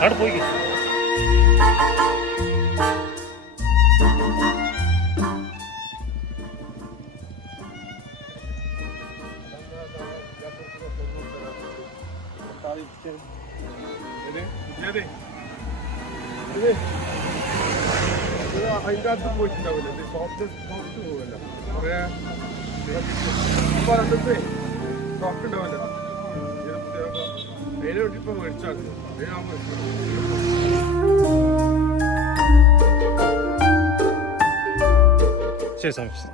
അവിടെ പോയി അതിൻ്റെ അകത്ത് പോയിട്ടുണ്ടാവില്ല സോഫ്റ്റ് പോവല്ല കുറേ രണ്ടത്തെ സോഫ്റ്റ് ഉണ്ടാവില്ല അതിനെ വേണ്ടി ഇപ്പൊ മേടിച്ചാൽ ശരി സംശയം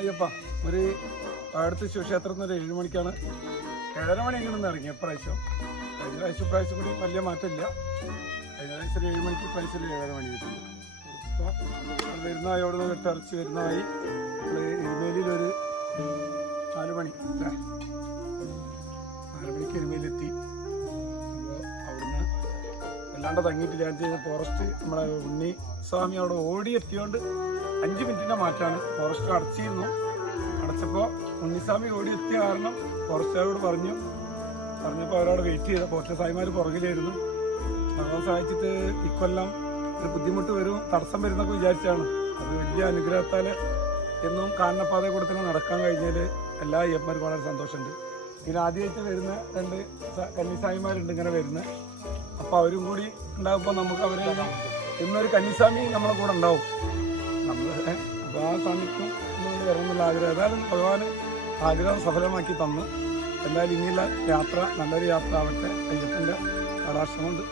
അയ്യപ്പ ഒരു അടുത്ത ശിവക്ഷേത്രത്തിൽ നിന്ന് 7 മണിക്കാണ് 7:30 മണി എങ്ങനെ ഇറങ്ങി പ്രാവശ്യം കഴിഞ്ഞ പ്രാവശ്യം കൂടി വലിയ മാറ്റമില്ല. കഴിഞ്ഞ പ്രാവശ്യം 7 മണിക്ക് പ്രാവശ്യം 7:30 മണി കിട്ടുന്നു. അപ്പോൾ വരുന്നതായി അവിടെ നിന്ന് കെട്ടിറച്ച് വരുന്നതായി നമ്മൾ എരുമേലിയിലൊരു 4 മണി 4 മണിക്ക് എരുമേലിലെത്തി. അപ്പോൾ അവിടുന്ന് അല്ലാണ്ട് തങ്ങിയിട്ടില്ല. എന്ന് ഫോറസ്റ്റ് നമ്മളെ ഉണ്ണി സ്വാമി അവിടെ ഓടി എത്തിയോണ്ട് 5 മിനിറ്റിൻ്റെ മാറ്റാണ്. ഫോറസ്റ്റ് അടച്ചിരുന്നു. അടച്ചപ്പോൾ ഉണ്ണിസ്വാമി ഓടി എത്തിയ കാരണം ഫോറസ്റ്റുകാരോട് പറഞ്ഞപ്പോൾ അവരവിടെ വെയിറ്റ് ചെയ്ത ഫോറസ്റ്റ് സായിമാർ പുറകിലായിരുന്നു. ഭഗവാൻ സഹായിച്ചിട്ട് ഇക്കൊല്ലം ഒരു ബുദ്ധിമുട്ട് വരും, തടസ്സം വരുന്നൊക്കെ വിചാരിച്ചാണ്. അത് വലിയ അനുഗ്രഹത്താൽ എന്നും കാനനപ്പാത കൂടെ തന്നെ നടക്കാൻ കഴിഞ്ഞാൽ എല്ലാ അയ്യപ്പന്മാർക്കും വളരെ സന്തോഷമുണ്ട്. ഇതിന് ആദ്യമായിട്ട് വരുന്ന 2 കന്നിസ്വാമിമാരുണ്ട് ഇങ്ങനെ വരുന്നത്. അപ്പോൾ അവരും കൂടി ഉണ്ടാകുമ്പോൾ നമുക്ക് അവരെ ഇന്നൊരു കന്നിസ്വാമി നമ്മളെ കൂടെ ഉണ്ടാവും. നമ്മൾ അപ്പോൾ ആ സ്വാമിക്കും ഇന്നുകൊണ്ട് വരണമെന്നുള്ള ആഗ്രഹം ഏതായാലും ഭഗവാൻ ആഗ്രഹം സഫലമാക്കി തന്നു. എന്തായാലും ഇനിയുള്ള യാത്ര നല്ലൊരു യാത്ര ആവട്ടെ. അയ്യപ്പൻ്റെ കടാക്ഷം കൊണ്ട്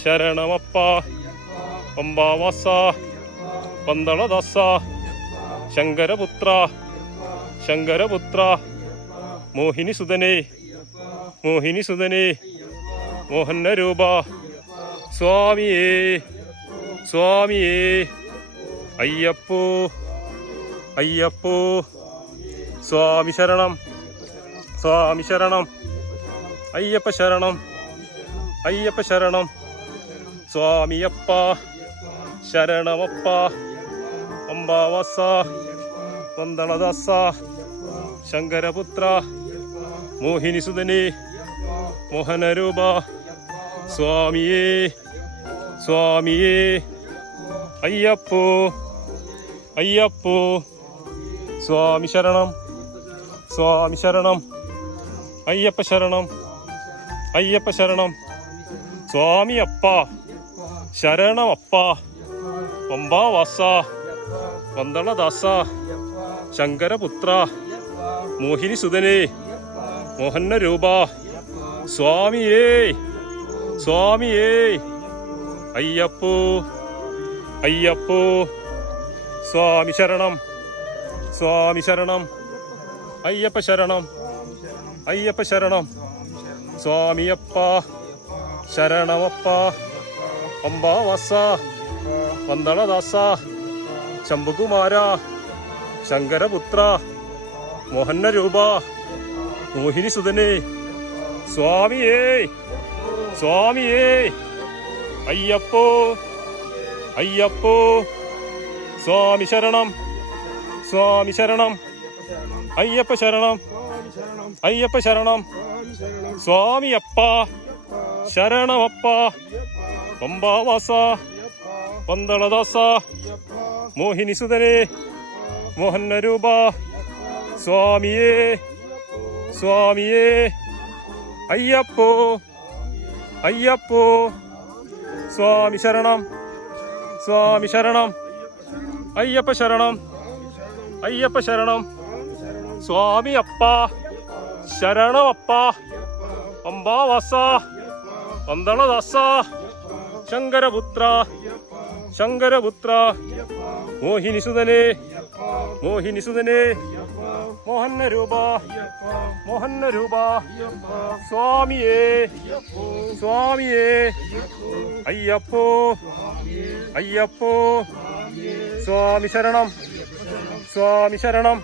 ശരണമപ്പ പമ്പാവാസ പന്തളദാസ ശങ്കരപുത്ര മോഹിനിസുതനേ മോഹനരൂപ സ്വാമിയേ അയ്യപ്പോ സ്വാമി ശരണം അയ്യപ്പ ശരണം സ്വാമിയപ്പ ശരണമപ്പ അംബാവാസ പന്തളദാസ ശങ്കരപുത്ര മോഹിനിസുതനേ മോഹനരൂപ സ്വാമിയേ അയ്യപ്പോ സ്വാമി ശരണം അയ്യപ്പ ശരണം സ്വാമിയപ്പ ശരണമപ്പ പമ്പാവാസ പന്തളദാസ ശങ്കരപുത്ര മോഹിനിസുതനേ മോഹനരൂപ സ്വാമിയേ അയ്യപ്പോ സ്വാമി ശരണം അയ്യപ്പ ശരണം സ്വാമിയപ്പ ശരണമപ്പ പമ്പാവാസ പന്തളദാസ ശംഭുകുമാര ശങ്കരപുത്ര മോഹനരൂപ മോഹിനിസുതനേ സ്വാമിയേ അയ്യപ്പോ അയ്യപ്പോ സ്വാമി ശരണം സ്വാമി ശരണം അയ്യപ്പ ശരണം അയ്യപ്പ ശരണം സ്വാമിയപ്പ ശരണമപ്പ പമ്പാവാസ പന്തളദാസ മോഹിനി സുതനേ മോഹനരൂപ സ്വാമിയേ സ്വാമിയേ അയ്യപ്പോ അയ്യപ്പോ സ്വാമി ശരണം സ്വാമി ശരണം അയ്യപ്പ ശരണം അയ്യപ്പ ശരണം സ്വാമിയപ്പ ശരണമപ്പ പമ്പാവാസ പന്തളദാസ ശങ്കരപുത്ര ശങ്കരപുത്ര മോഹിനി സുതനേ മോഹിനി സുതനേ മോഹനരൂപ മോഹനരൂപ സ്വാമിയേ സ്വാമിയേ അയ്യപ്പോ അയ്യപ്പോ സ്വാമി ശരണം സ്വാമി ശരണം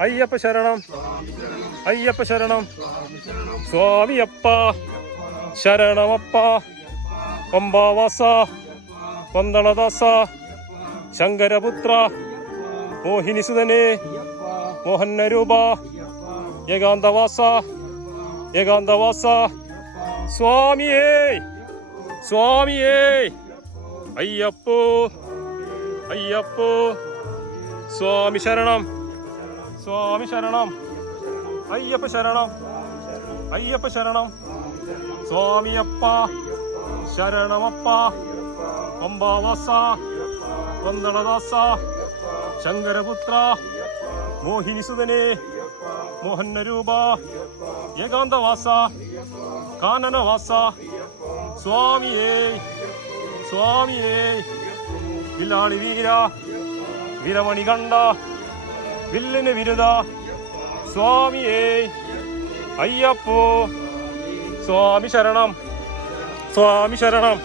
അയ്യപ്പ ശരണം അയ്യപ്പ ശരണം സ്വാമിയപ്പ ശരണമപ്പ പമ്പാവാസ പന്തളദാസ ശങ്കരപുത്ര മോഹിനി സുതനേ മോഹനരൂപ ഏകാന്തവാസ ഏകാന്തവാസ സ്വാമിയേ സ്വാമിയേ അയ്യപ്പോ അയ്യപ്പോ സ്വാമി ശരണം സ്വാമി ശരണം അയ്യപ്പ ശരണം അയ്യപ്പ ശരണം സ്വാമിയപ്പ ശരണമപ്പ പമ്പാവാസ പന്തളദാസ ശങ്കരപുത്ര മോഹിനി സുതനേ മോഹനരൂപ ഏകാന്തവാസ കാനനവാസ സ്വാമിയേ സ്വാമിയേ വില്ലാളി വീര വിരമണി കണ്ട വില്ലിന് വിരുദ സ്വാമിയേ അയ്യപ്പോ സ്വാമി ശരണം സ്വാമി ശരണം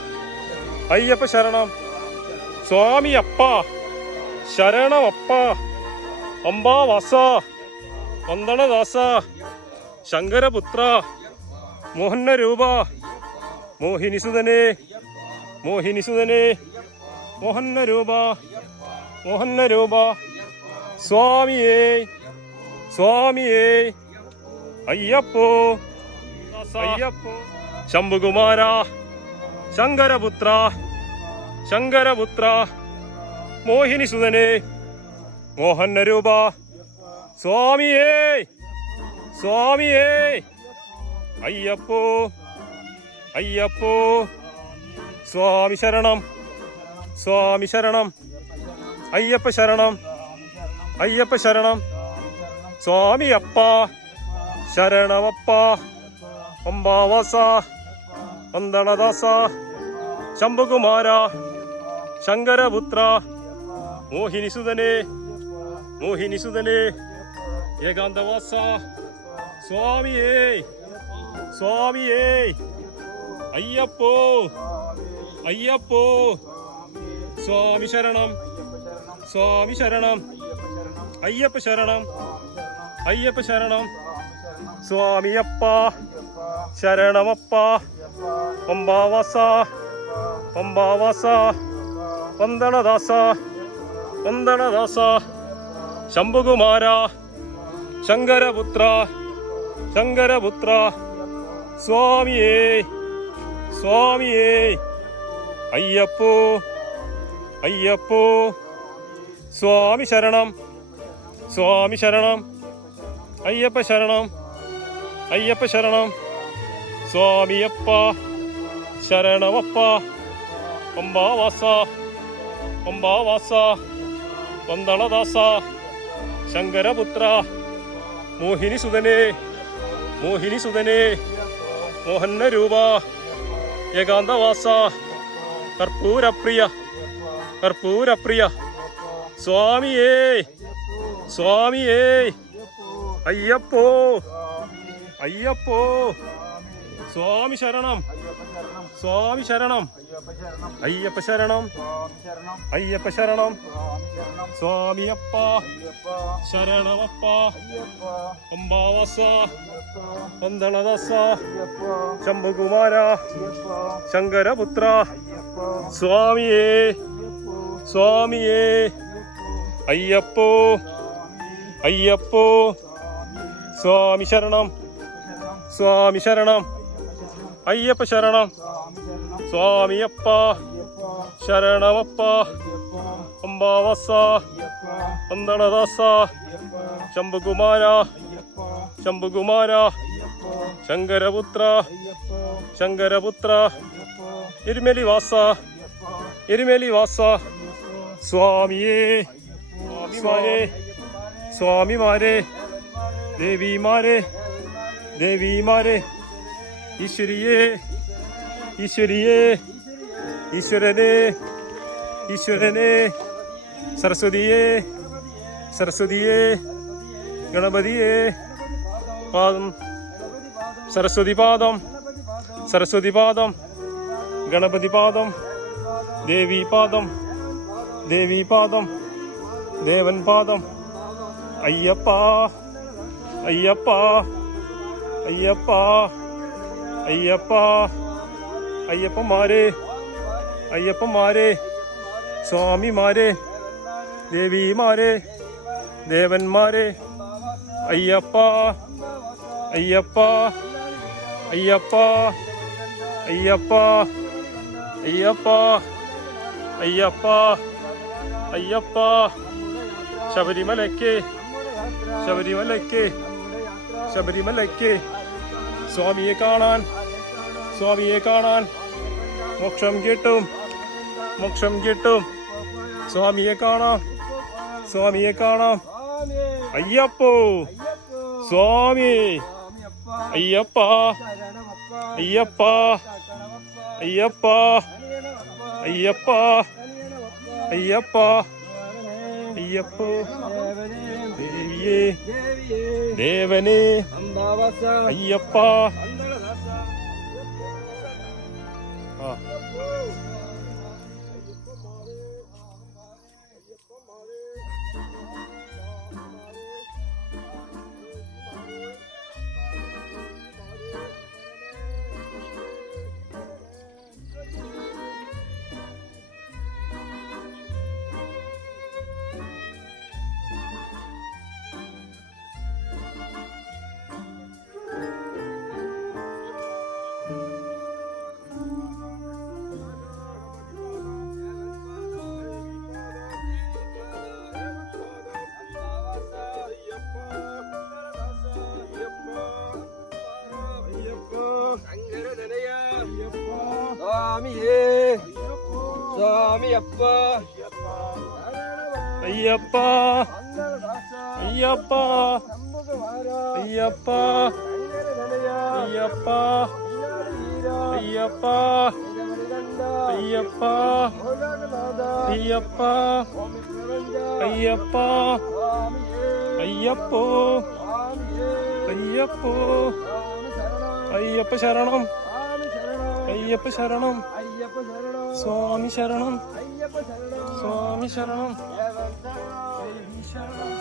അയ്യപ്പ ശരണം സ്വാമിയപ്പ ശരണമപ്പ പമ്പാവാസ പന്തളദാസ ശങ്കരപുത്ര മോഹനരൂപ മോഹിനി സുതനേ മോഹിനി സുതനേ മോഹനരൂപ മോഹനരൂപ സ്വാമിയേ സ്വാമിയേ അയ്യപ്പോ അയ്യപ്പോ ശംഭുകുമാര ശങ്കരപുത്ര ശങ്കരപുത്ര മോഹിനി സുതനേ മോഹനരൂപ സ്വാമിയേ സ്വാമിയേ അയ്യപ്പോ അയ്യപ്പോ സ്വാമി ശരണം സ്വാമി ശരണം അയ്യപ്പ ശരണം അയ്യപ്പ ശരണം സ്വാമിയപ്പ ശരണമപ്പ പമ്പാവാസ പന്തളദാസ ശംഭുകുമാര ശങ്കരപുത്ര മോഹിനി സുതനേ മോഹിനി സുതനേ ഏകാന്തവാസ സ്വാമിയേ സ്വാമിയേ അയ്യപ്പോ അയ്യപ്പോ സ്വാമി ശരണം സ്വാമി ശരണം അയ്യപ്പ ശരണം അയ്യപ്പ ശരണം സ്വാമിയപ്പ ശരണമപ്പ പമ്പാവാസ പമ്പാവാസ പന്തളദാസ പന്തളദാസ ശംഭുകുമാര ശങ്കരപുത്ര ശങ്കരപുത്ര സ്വാമിയേ സ്വാമിയേ അയ്യപ്പോ അയ്യപ്പോ സ്വാമി ശരണം സ്വാമി ശരണം അയ്യപ്പ ശരണം അയ്യപ്പ ശരണം സ്വാമിയപ്പ ശരണമപ്പ പമ്പാവാസ പമ്പാവാസ പന്തളദാസ ശങ്കരപുത്ര മോഹിനി സുതനേ മോഹിനി സുതനേ മോഹനരൂപ ഏകാന്തവാസ കർപ്പൂരപ്രിയ കർപ്പൂരപ്രിയ സ്വാമിയേ സ്വാമിയേ അയ്യപ്പോ അയ്യപ്പോ സ്വാമി ശരണം സ്വാമി ശരണം അയ്യപ്പ ശരണം അയ്യപ്പ ശരണം സ്വാമിയപ്പ ശരണമപ്പ പമ്പാവാസ പന്തളദാസ ശംഭുകുമാര ശങ്കരപുത്ര സ്വാമിയേ സ്വാമിയേ അയ്യപ്പോ അയ്യപ്പോ സ്വാമി ശരണം സ്വാമി ശരണം അയ്യപ്പ ശരണം സ്വാമിയപ്പ ശരണമപ്പ അംബാവസ പന്തളദാസ ശംഭുകുമാര ശംഭുകുമാര ശങ്കരപുത്ര ശങ്കരപുത്ര എരുമേലിവാസ എരുമേലിവാസ സ്വാമിയേ സ്വാമിമാരെ സ്വാമിമാരെ ദേവിമാരെ ദേവിമാരെ ഈശ്വരിയേ ഈശ്വരിയേ ഈശ്വരനെ ഈശ്വരനെ സരസ്വതിയേ സരസ്വതിയേ ഗണപതിയേ പാദം സരസ്വതി പാദം സരസ്വതി പാദം ഗണപതി പാദം ദേവി പാദം ദേവി പാദം ദേവൻ പാദം അയ്യപ്പ അയ്യപ്പ അയ്യപ്പ അയ്യപ്പ അയ്യപ്പന്മാരെ അയ്യപ്പന്മാരെ സ്വാമിമാരെ ദേവിമാരെ ദേവന്മാരെ അയ്യപ്പ അയ്യപ്പ അയ്യപ്പ അയ്യപ്പ അയ്യപ്പ അയ്യപ്പ അയ്യപ്പ ശബരിമലയ്ക്ക് ശബരിമലയ്ക്ക് ശബരിമലയ്ക്ക് സ്വാമിയെ കാണാൻ സ്വാമിയെ കാണാൻ മോക്ഷം കിട്ടും മോക്ഷം കിട്ടും സ്വാമിയെ കാണാം സ്വാമിയെ കാണാം അയ്യപ്പോ സ്വാമി അയ്യപ്പ അയ്യപ്പ അയ്യപ്പ അയ്യപ്പ അയ്യപ്പ അയ്യപ്പോ ദേവിയേ ദേവനേ അയ്യപ്പ ആ സ്വാമിയേ സ്വാമിയപ്പ അയ്യപ്പ അയ്യപ്പ അയ്യപ്പ അയ്യപ്പ അയ്യപ്പ അയ്യപ്പ അയ്യപ്പ അയ്യപ്പ അയ്യപ്പോ അയ്യപ്പോ അയ്യപ്പ ശരണം അയ്യപ്പ ശരണം സ്വാമി ശരണം സ്വാമി ശരണം ദേവി ശരണം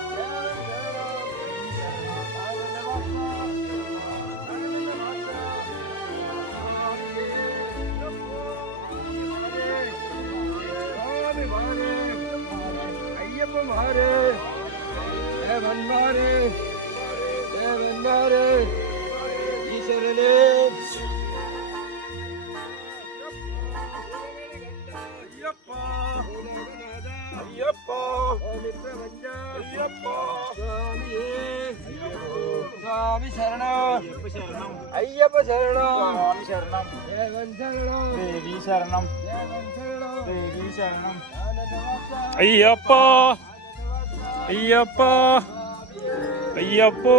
അയ്യപ്പന്മാരെ ദേവന്മാരെ ദേവന്മാരെ ഈശ്വരനെ സ്വാമി ശരണം അയ്യപ്പ ശരണം സ്വാമി ശരണം ദേവൻ ശരണം ദേവി ശരണം ദേവൻ ശരണം ദേവി ശരണം അയ്യപ്പ അയ്യപ്പ അയ്യപ്പോ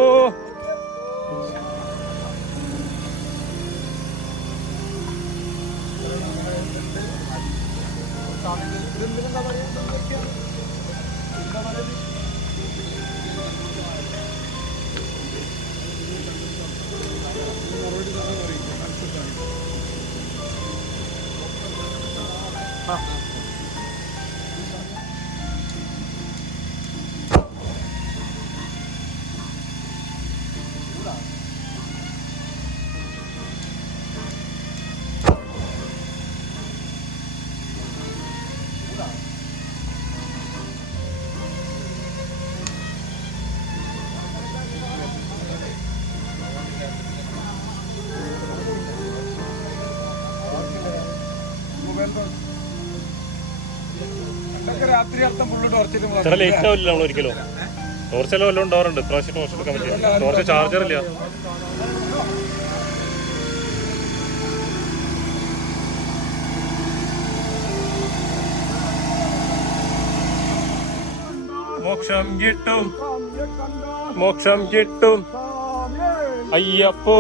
പണ്ടൊക്കെ രാത്രി അർത്ഥം ഫുള്ള് ടോർച്ചിട്ട് ചില ലേറ്റ് ആവില്ല നമ്മൾ ഒരിക്കലോ ടോർച്ചെല്ലാം വല്ലതും ഉണ്ടാവാറുണ്ട് ഇപ്രാവശ്യം ടോർച്ച് എടുക്കാൻ പറ്റില്ല ടോർച്ച് ചാർജർ ഇല്ല മോക്ഷം കിട്ടും മോക്ഷം കിട്ടും അയ്യപ്പോ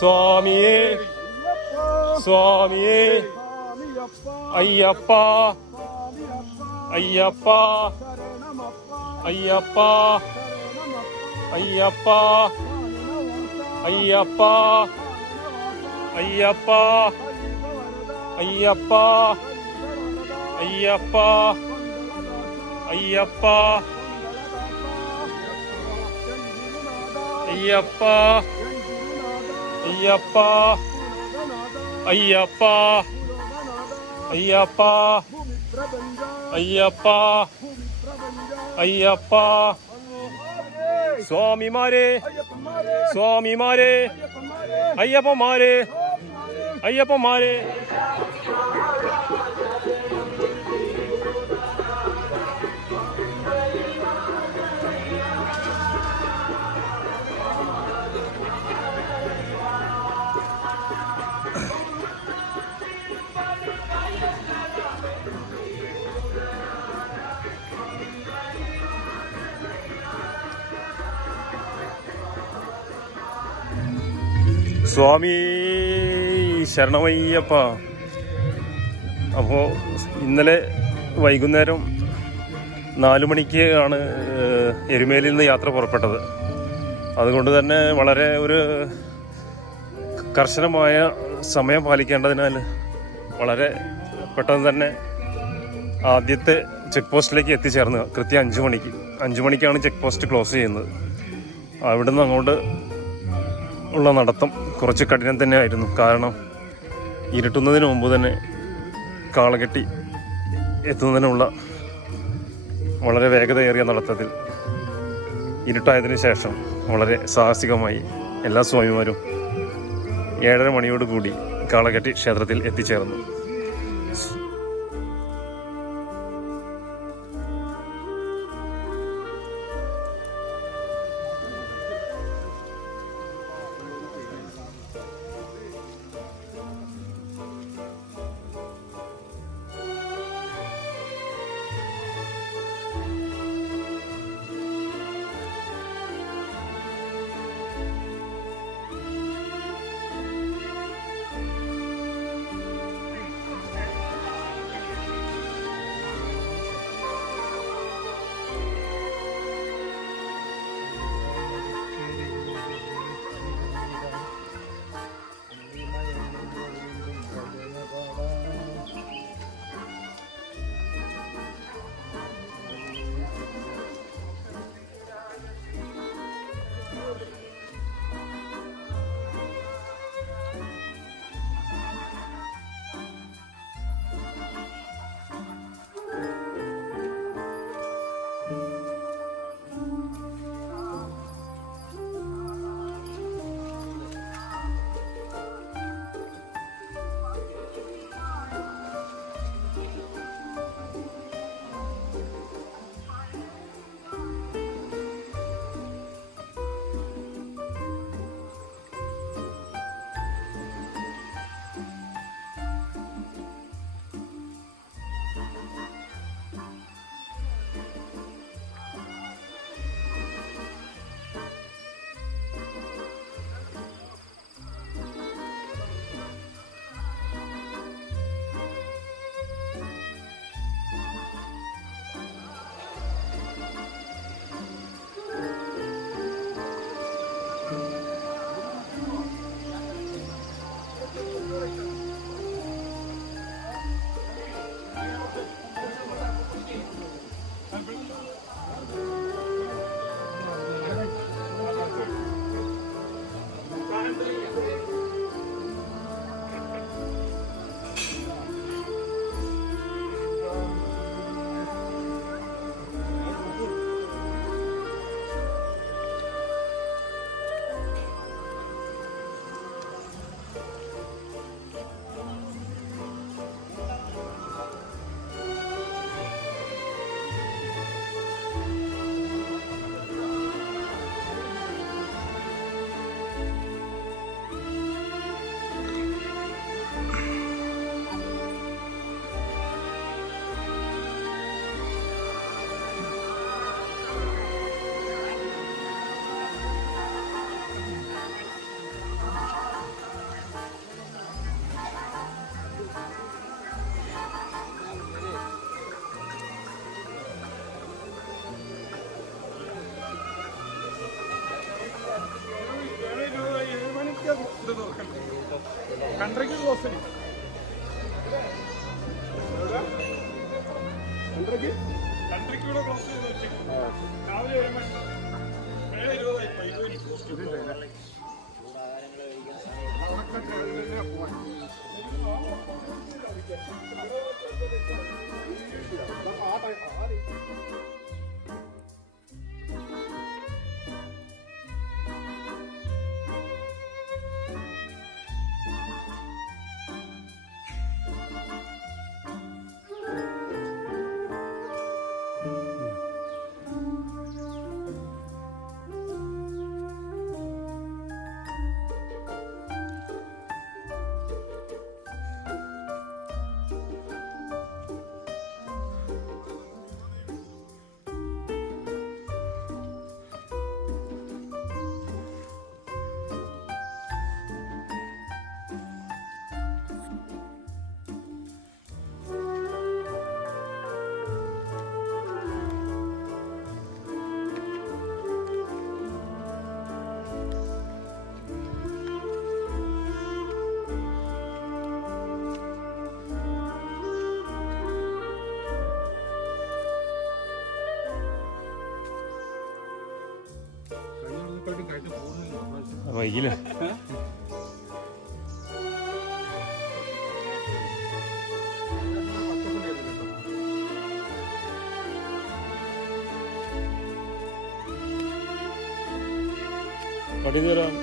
സ്വാമിയേ സ്വാമിയേ അയ്യപ്പ അയ്യപ്പ അയ്യപ്പ അയ്യപ്പ അയ്യപ്പ അയ്യപ്പ അയ്യപ്പ അയ്യപ്പ അയ്യപ്പ അയ്യപ്പ അയ്യപ്പ അയ്യപ്പ അയ്യപ്പ അയ്യപ്പ അയ്യപ്പ സ്വാമിമാരെ സ്വാമിമാരെ അയ്യപ്പന്മാരെ അയ്യപ്പന്മാരെ സ്വാമി ശരണമയ്യപ്പ. അപ്പോൾ ഇന്നലെ വൈകുന്നേരം 4 മണിക്ക് ആണ് എരുമേലിയിൽ നിന്ന് യാത്ര പുറപ്പെട്ടത്. അതുകൊണ്ട് തന്നെ വളരെ ഒരു കർശനമായ സമയം പാലിക്കേണ്ടതിനാൽ വളരെ പെട്ടെന്ന് തന്നെ ആദ്യത്തെ ചെക്ക് പോസ്റ്റിലേക്ക് എത്തിച്ചേർന്ന് കൃത്യം 5 മണിക്ക് 5 മണിക്കാണ് ചെക്ക് പോസ്റ്റ് ക്ലോസ് ചെയ്യുന്നത്. അവിടുന്ന് അങ്ങോട്ട് ഉള്ള നടത്തം കുറച്ച് കഠിനം തന്നെയായിരുന്നു. കാരണം ഇരുട്ടുന്നതിന് മുമ്പ് തന്നെ കാളകെട്ടി എത്തുന്നതിനുള്ള വളരെ വേഗതയേറിയ നടത്തത്തിൽ ഇരുട്ടായതിനു ശേഷം വളരെ സാഹസികമായി എല്ലാ സ്വാമിമാരും 7:30 മണിയോടുകൂടി കാളകെട്ടി ക്ഷേത്രത്തിൽ എത്തിച്ചേർന്നു. 2:30 ക്ലോസ് ചെയ്യും. 2:30 ഇവിടെ ക്ലോസ് ചെയ്ത് വെച്ചേക്കും. രാവിലെ 7 മണി 7:20 വൈകില്ലേ? പടി തരാം.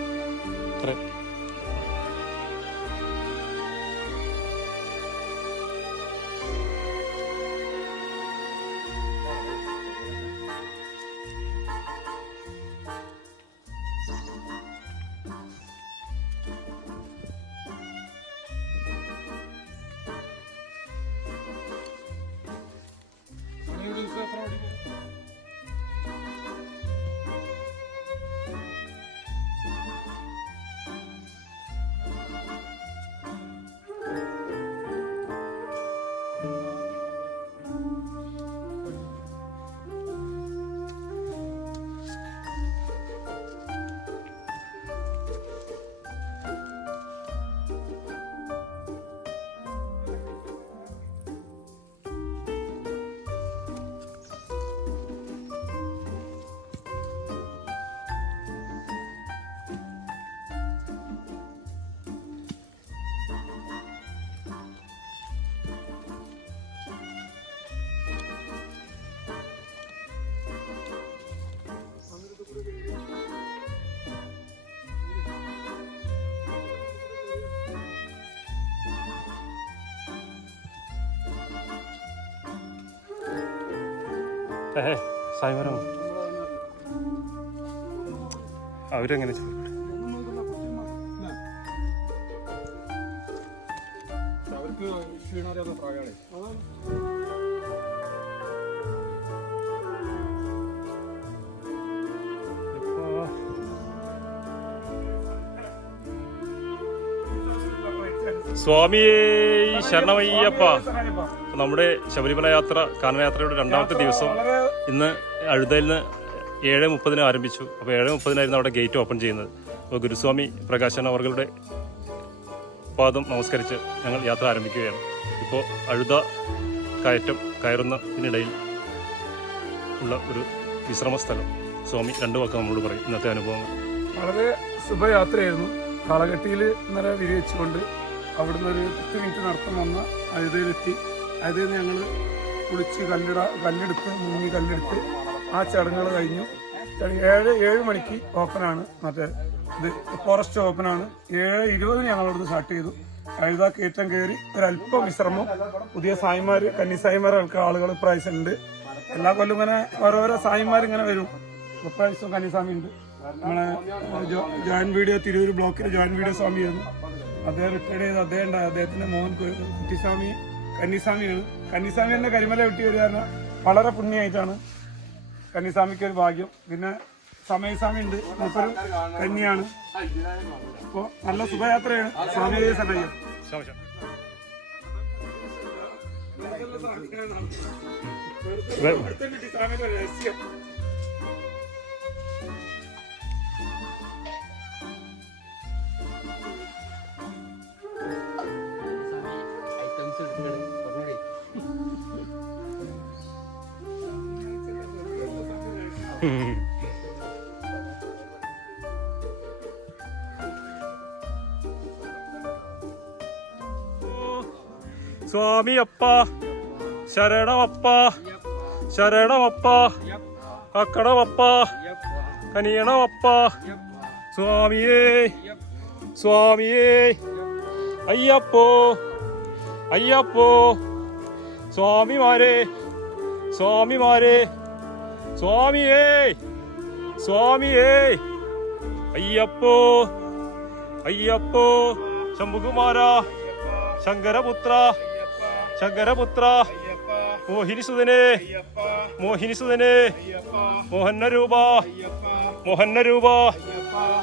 സായിമാരോ അവരെങ്ങനെ അവർക്ക് ക്ഷീണാറിയാത്ത പ്രായമാണ്. സ്വാമിയേ ശരണമയ്യപ്പ. നമ്മുടെ ശബരിമല യാത്ര കാനനയാത്രയുടെ 2ാമത്തെ ദിവസം ഇന്ന് അഴുതയിൽ നിന്ന് 7:30 ആരംഭിച്ചു. അപ്പോൾ 7:30 അവിടെ ഗേറ്റ് ഓപ്പൺ ചെയ്യുന്നത്. അപ്പോൾ ഗുരുസ്വാമി പ്രകാശൻ അവരുടെ പാദം നമസ്കരിച്ച് ഞങ്ങൾ യാത്ര ആരംഭിക്കുകയാണ്. ഇപ്പോൾ അഴുത കയറുന്നതിനിടയിൽ ഉള്ള ഒരു വിശ്രമ സ്ഥലം. സ്വാമി 2 വാക്ക് നമ്മളോട് പറയും ഇന്നത്തെ അനുഭവങ്ങൾ. വളരെ ശുഭയാത്രയായിരുന്നു. കാളകെട്ടിയിൽ ഇന്നലെ വിരിയിച്ചുകൊണ്ട് അവിടുന്ന് ഒരു 10 മിനിറ്റ് നടത്തം വന്ന അഴുതയിലെത്തി. അഴുതയിൽ ഞങ്ങൾ കുളിച്ച് കല്ലെടുത്ത് മുങ്ങി കല്ലെടുത്ത് ആ ചടങ്ങുകൾ കഴിഞ്ഞു. 7 മണിക്ക് ഓപ്പണാണ്. മറ്റേ ഇത് ഫോറസ്റ്റ് ഓപ്പണാണ്. 7:20 ഞങ്ങൾ അവിടുന്ന് സ്റ്റാർട്ട് ചെയ്തു. അഴുത കയറ്റം കയറി ഒരല്പം വിശ്രമം. പുതിയ സായിമാർ കന്നിസായിമാർ ആളുകൾ ഇപ്രാവശ്യം ഉണ്ട്. എല്ലാ കൊല്ലം ഇങ്ങനെ ഓരോരോ സായിമാർ ഇങ്ങനെ വരും. ഇപ്രാവശ്യം കന്നിസ്വാമി ഉണ്ട്. നമ്മളെ ജോയിൻ വീഡിയോ തിരൂർ ബ്ലോക്കിൽ ജോയിൻ വീഡിയോ സ്വാമിയായിരുന്നു. അദ്ദേഹം റിട്ടയർഡ് ചെയ്ത് അദ്ദേഹം ഉണ്ടായി. അദ്ദേഹത്തിന്റെ മോൻ കുട്ടിസ്വാമി കന്നിസ്വാമിയാണ്. കന്നിസ്വാമി തന്നെ കരിമല വിട്ടി വരിക വളരെ പുണ്യമായിട്ടാണ്. കന്നിസ്വാമിക്ക് ഒരു ഭാഗ്യം. പിന്നെ സമയസ്വാമി ഉണ്ട്. മൂപ്പര് കന്നിയാണ്. അപ്പോൾ നല്ല ശുഭയാത്രയാണ്. സ്വാമി സഭയും രഹസ്യം. സ്വാമിയപ്പ ശരണമപ്പ ശരണമപ്പ കക്കടമപ്പ കനിയണമപ്പ സ്വാമിയേ സ്വാമിയേ അയ്യപ്പോ അയ്യപ്പോ സ്വാമിമാരെ സ്വാമിമാരെ സ്വാമിയേ സ്വാമിയേ അയ്യപ്പോ അയ്യപ്പോ ശംഭുകുമാര ശങ്കരപുത്ര ശങ്കരപുത്ര മോഹിനിസുതനെ മോഹിനിസുതനെ മോഹനരൂപ മോഹനരൂപ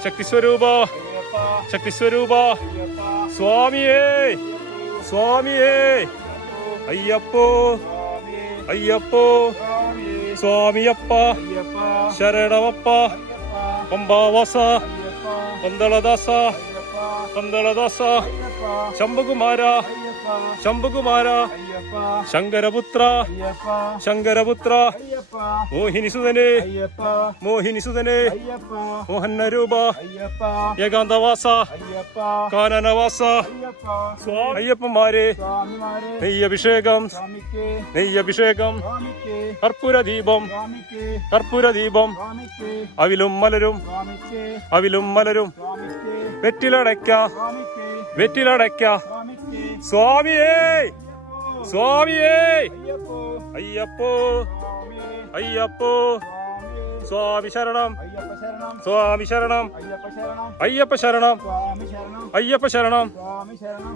ശക്തിസ്വരൂപ ശക്തിസ്വരൂപ സ്വാമിയേ സ്വാമിയേ അയ്യപ്പോ അയ്യപ്പോ സ്വാമിയപ്പ ശരണമപ്പ പമ്പാവാസ പന്തളദാസ പന്തളദാസ ശംഭുകുമാര ശംഭുകുമാര ശങ്കരപുത്ര ശങ്കരപുത്ര മോഹിനിസുതനെ മോഹിനിസുതനെ മോഹനരൂപ ഏകാന്തവാസ കാനനവാസ അയ്യപ്പന്മാരെ നെയ്യഭിഷേകം നെയ്യഭിഷേകം കർപ്പൂരദീപം കർപ്പൂരദീപം അവിലും മലരും അവിലും മലരും വെറ്റിലടയ്ക്ക വെറ്റിലടയ്ക്ക സ്വാമിയേ സ്വാമിയേ അയ്യപ്പോ അയ്യപ്പോ സ്വാമി ശരണം സ്വാമി ശരണം അയ്യപ്പ ശരണം അയ്യപ്പ ശരണം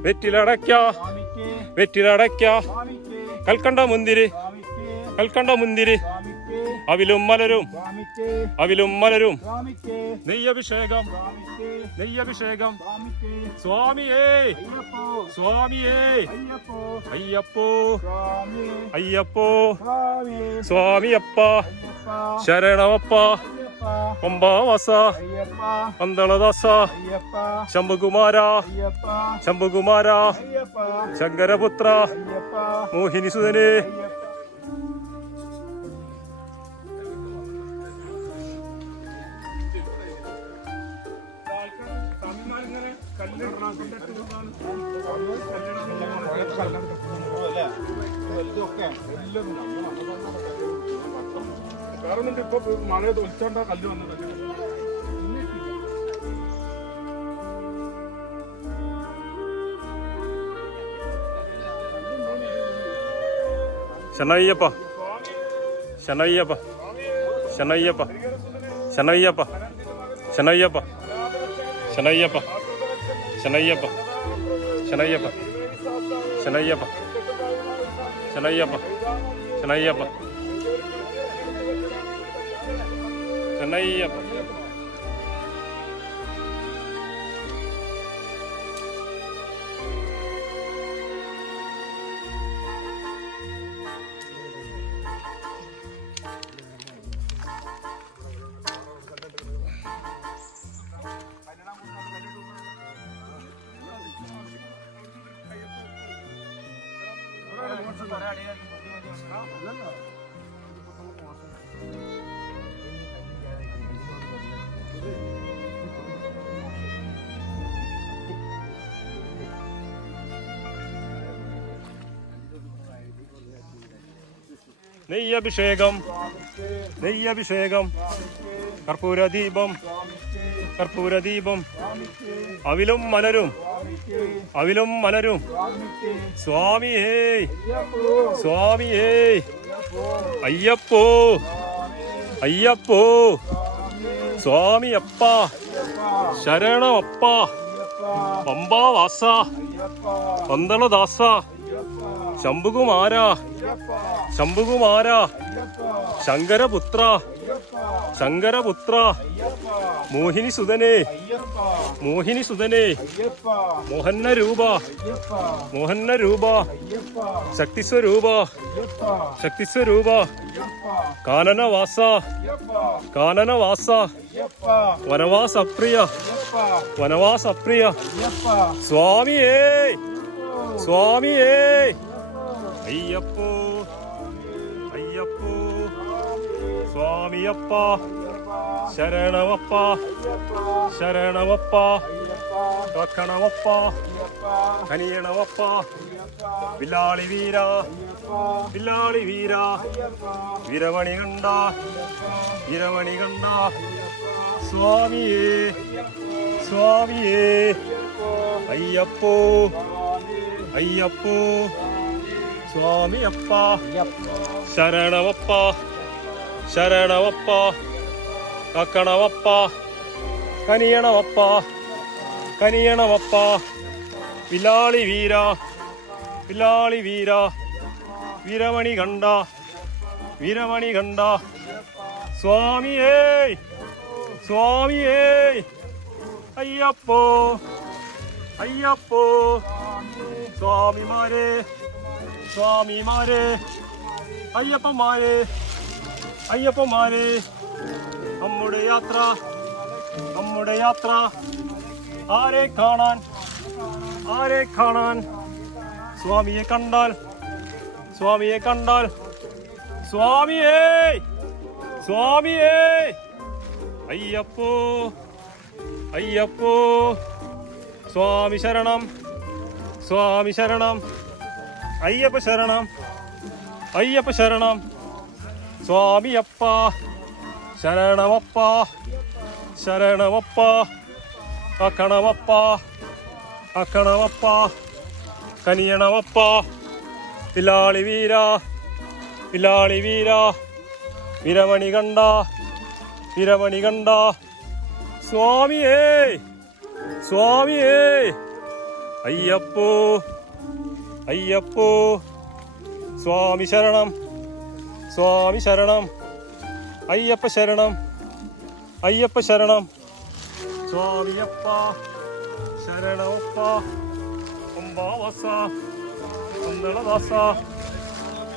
വെറ്റിലടയ്ക്ക വെറ്റിലടയ്ക്ക കൽക്കണ്ട മുന്തിരി കൽക്കണ്ട മുന്തിരി അവിലും മലരും അവിലും മലരും നെയ്യഭിഷേകം നെയ്യഭിഷേകം സ്വാമിയേ സ്വാമിയേ അയ്യപ്പോ അയ്യപ്പോ സ്വാമിയപ്പ ശരണമപ്പ പമ്പാവാസ പന്തളദാസ ശംഭുകുമാര ശംഭുകുമാര ശങ്കരപുത്ര മോഹിനിസുതനെ കാരണം ഇപ്പൊ മഴ തൊലിച്ചോണ്ട കല്ല് വന്നത് ശരണയ്യപ്പ ശരണയ്യപ്പ ശരണയ്യപ്പ ശരണയ്യപ്പ ശരണയ്യപ്പ ശരണയ്യപ്പ ശരണയ്യപ്പ ശരണയ്യപ്പ ശരണയ്യപ്പ ശരണയ്യപ്പ ശരണയ്യപ്പ ശരണയ്യപ്പ നെയ്യഭിഷേകം നെയ്യഭിഷേകം കർപ്പൂരദീപം കർപ്പൂരദീപം അവിലും മലരും അവിലും മലരും സ്വാമിയേ സ്വാമിയേ അയ്യപ്പോ അയ്യപ്പോ സ്വാമിയപ്പ ശരണമപ്പ പമ്പാവാസ പന്തളദാസ ശംഭുകുമാര ശംഭുകുമാര ശങ്കരപുത്ര ശങ്കരപുത്ര മോഹിനിസുതനെ മോഹിനിസുതനെ മോഹനരൂപ മോഹനരൂപ ശക്തിസ്വരൂപ ശക്തിസ്വരൂപ കാനനവാസ കാനനവാസ വനവാസപ്രിയ വനവാസപ്രിയ സ്വാമിയേ സ്വാമിയേ അയ്യപ്പോ അയ്യപ്പോ സ്വാമിയപ്പ ശരണമപ്പ ശരണമപ്പ കാക്കണമപ്പ കനിയണമപ്പ വില്ലാളി വീര വില്ലാളി വീര വീരമണി കണ്ട വീരമണി കണ്ട സ്വാമിയേ സ്വാമിയേ അയ്യപ്പോ അയ്യപ്പോ സ്വാമിയപ്പ ശരണമപ്പ ശരണമപ്പ കാക്കണമപ്പ കനിയണമപ്പ കനിയണമപ്പ വില്ലാളി വീര വില്ലാളി വീര വീരമണി കണ്ട വീരമണി കണ്ട സ്വാമിയേ സ്വാമിയേ അയ്യപ്പോ അയ്യപ്പോ സ്വാമിമാരെ സ്വാമിമാരെ അയ്യപ്പന്മാരെ അയ്യപ്പന്മാരെ നമ്മുടെ യാത്ര നമ്മുടെ യാത്ര ആരെ കാണാൻ ആരെ കാണാൻ സ്വാമിയെ കണ്ടാൽ സ്വാമിയെ കണ്ടാൽ സ്വാമിയേ സ്വാമിയേ അയ്യപ്പോ അയ്യപ്പോ സ്വാമി ശരണം സ്വാമി ശരണം അയ്യപ്പ ശരണം അയ്യപ്പ ശരണം സ്വാമിയപ്പ ശരണമപ്പ ശരണമപ്പ അക്കണമപ്പ അക്കണമപ്പ കനിയണമപ്പ വില്ലാളി വീര വില്ലാളി വീര വീരമണി കണ്ട വീരമണി കണ്ട സ്വാമിയേ സ്വാമിയേ അയ്യപ്പോ അയ്യപ്പോ സ്വാമി ശരണം സ്വാമി ശരണം അയ്യപ്പ ശരണം അയ്യപ്പ ശരണം സ്വാമിയപ്പ ശരണമപ്പ അംബാവസ അന്തളദാസ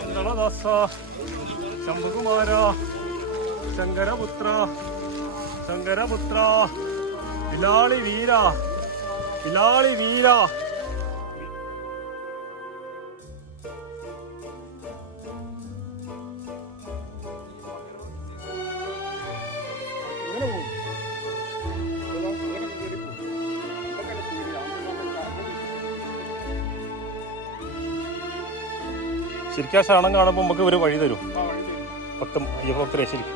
അന്തളദാസ ശംഭുകുമാര ശങ്കരപുത്ര ശങ്കരപുത്ര വില്ലാളി വീര വില്ലാളി വീര ശരിക്കും ആ ശരണം കാണുമ്പോൾ നമുക്ക് ഒരു വഴി തരും പത്തും അയ്യപ്പഭക്തരെ ശരിക്കും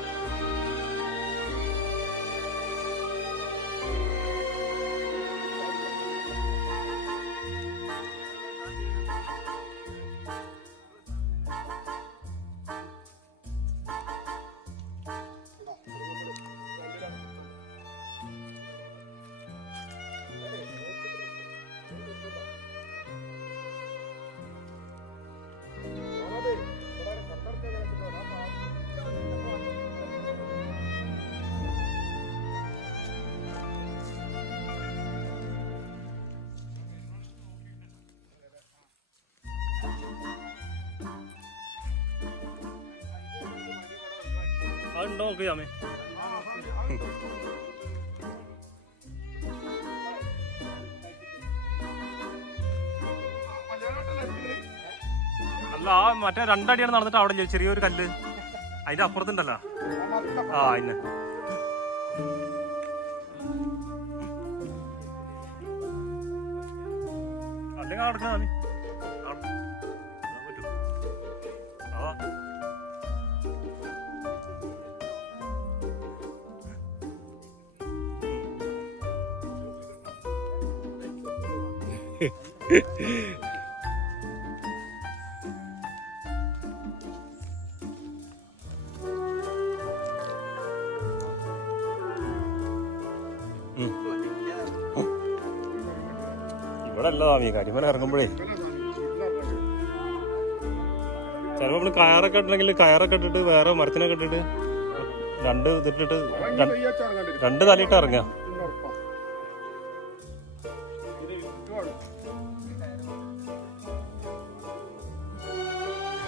അതുണ്ടോ നോക്ക് ജാമേ അല്ല ആ മറ്റേ രണ്ടടിയാണ് നടന്നിട്ട് അവിടെ ചെറിയൊരു കല്ല് അതിന്റെ അപ്പുറത്തുണ്ടല്ലോ ആ അതിന് അല്ലെങ്കിൽ നടക്കണ മാമി പറ്റൂ ആ ഇവിടെ അല്ലതാ നീ കരിമല ഇറങ്ങുമ്പോഴേ ചിലപ്പോ നമ്മള് കയറൊക്കെ ഇട്ടുണ്ടെങ്കിൽ കയറൊക്കെ ഇട്ടിട്ട് വേറെ മരത്തിനൊക്കെ ഇട്ടിട്ട് രണ്ട് ഇതിട്ടിട്ട് രണ്ട് തലയിട്ട് ഇറങ്ങാം.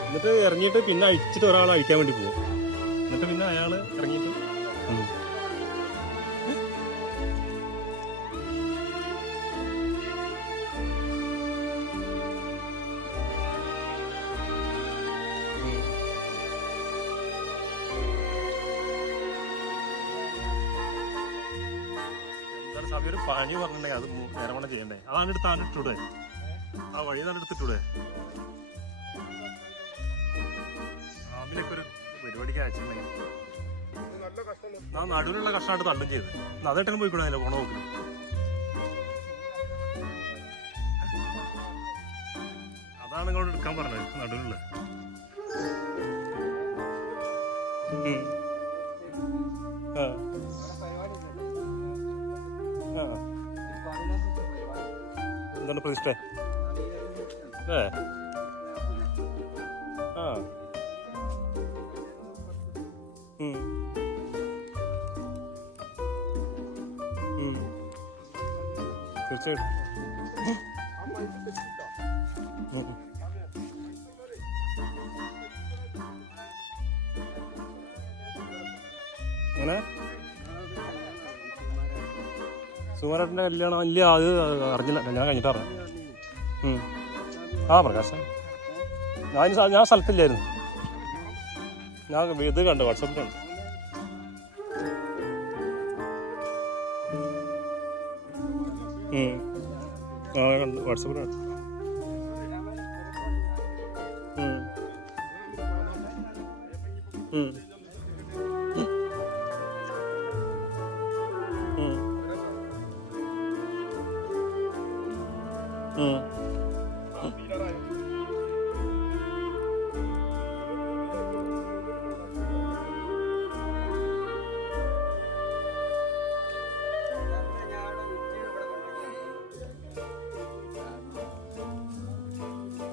എന്നിട്ട് ഇറങ്ങിയിട്ട് പിന്നെ അഴിച്ചിട്ട് ഒരാൾ അഴിക്കാൻ വേണ്ടി പോകും. എന്നിട്ട് പിന്നെ അയാള് ഇറങ്ങിയിട്ട് സ്വാമി ഒരു പണി പറഞ്ഞിട്ടുണ്ടെങ്കിൽ അത് നേരം കൊണ്ട് ചെയ്യണ്ടേ. അതാണ് എടുത്താണ് ഇട്ടൂടെ, ആ വഴി തന്നെ എടുത്തിട്ടൂടെ. സ്വാമിനൊക്കെ ഒരു പരിപാടിക്ക് അയച്ചിട്ടുണ്ടെങ്കിൽ ആ നടുവിലുള്ള കഷ്ണമായിട്ട് തള്ളും ചെയ്ത് അതായിട്ടും പോയിക്കൂടാ പോണ നോക്കി. അതാണ് നിങ്ങളോട് എടുക്കാൻ പറഞ്ഞത് നടുവിലുള്ള. എന്താണ് പ്രതിഷ്ഠ? തീർച്ചയായിട്ടും അങ്ങനെ സുമാരേട്ടൻ്റെ കല്യാണം ഇല്ല, അത് അറിഞ്ഞില്ല, കല്യാണം കഴിഞ്ഞിട്ട് അറിഞ്ഞു. ആ പ്രകാശം ഞാൻ സ്ഥലത്തില്ലായിരുന്നു, ഞാൻ ഇത് കണ്ടു, വാട്സാപ്പിൽ കണ്ടു. ആ കണ്ടു, വാട്സാപ്പിൽ കണ്ടു.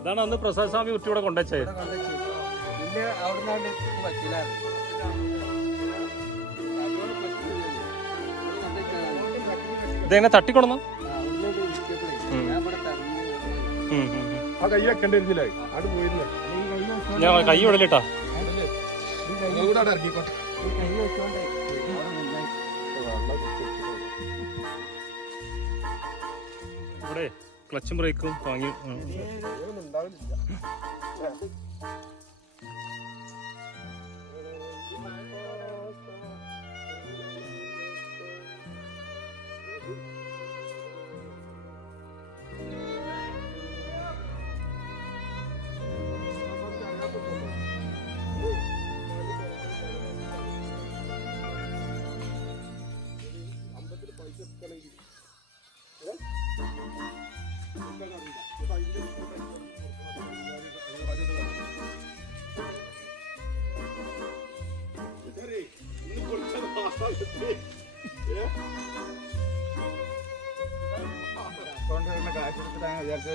ഇതാണ് അന്ന് പ്രസാദ് സ്വാമി കുട്ടി ഇവിടെ കൊണ്ടുവച്ചത്. ഇതെങ്ങനെ തട്ടിക്കൊടുന്നു? ഞാൻ കൈ വിടലിട്ടാ. ഇവിടെ ക്ലച്ചും ബ്രേക്കും വാങ്ങി.